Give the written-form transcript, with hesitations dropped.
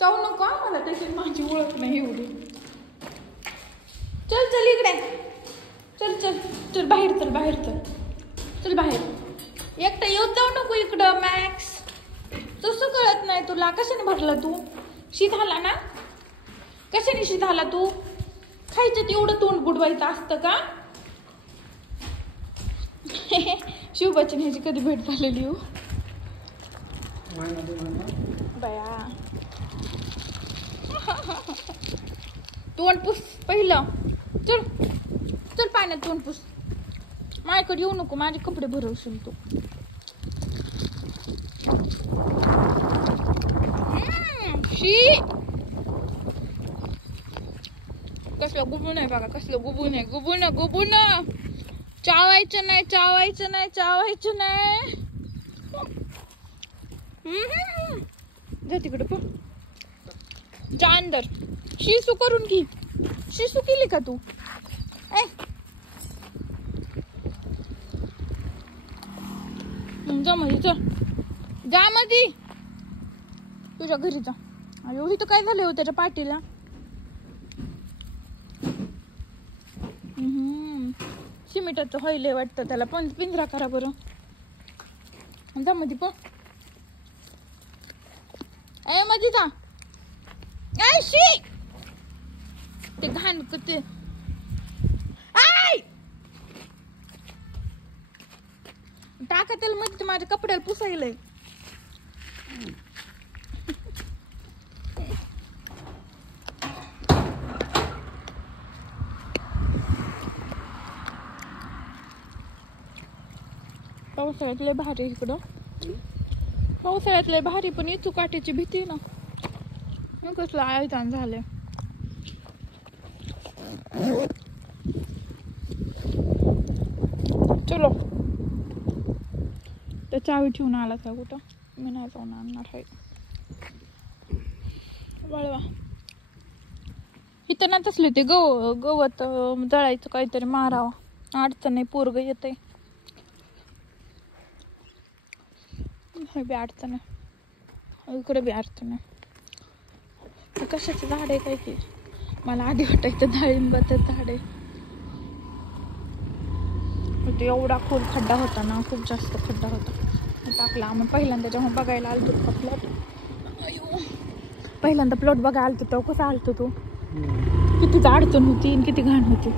जाऊ नको मला त्याची माझी ओळख नाही एवढी. चल चल इकडे चल चल चल बाहेर चल बाहेर चल चल बाहेर. एकटा येऊन जाऊ नको इकडं मॅक्स. तसं कळत नाही तुला. कशाने भरला तू? शीत आला ना? कशाने शीत आला तू? खायचं तेवढं तोंड बुडवायचं असतं का? शिवबच्चन ह्याची कधी भेट झालेली हो बया. तोंड पुस पहिलं. चल चल पाण्यात तोंड पुस. माझ्याकडे येऊ नको. माझे कपडे भरवशील तू. शी कसलं गुबून आहे बघा. कसलं गुबून आहे. गुबून गुबून. चावायचं नाही चावायचं नाही चावायचं नाही. जा तिकडे पण. जा अंदर. शिसू करून घे. शिसू केली का तू? जा मध्ये जा. जा मध्ये. तुझ्या घरी जा. अरे इथं काय झालं हो त्याच्या पाठीला? सिमेंटाचं हॉइल वाटतं त्याला. पण पिंजरा करा बरं. जा मध्ये पण. ए मध्ये जा. ए शी ते घाण ते. आय टाका त्याला मध्ये. माझ्या कपड्याला पुसायलंय. पावसाळ्यात लय भारी इकडं. पावसाळ्यात लय भारी. पण इचू काट्याची भीती ना. कसलं आयोजन झालंय. चलो. त्या चावी ठेवून आला का कुठं? मी नाही जाऊन आणणार आहे. वळवा इथं ना तसले ते गवत जळायचं काहीतरी मारावं. अडचण नाही. पोरग येतंय. हे बी अडचण आहे. इकडे बी अडचण आहे. कशाचं झाड आहे काय की? मला आधी वाटायचं डाळिंबाचं झाड आहे. ते एवढा खोल खड्डा होता ना. खूप जास्त खड्डा होता. टाकला. आम्ही पहिल्यांदा जेव्हा बघायला आलतो का प्लॉट. पहिल्यांदा प्लॉट बघायला आलतो तेव्हा कसं आलतो तू? किती अडचण होती आणि किती घाण होती.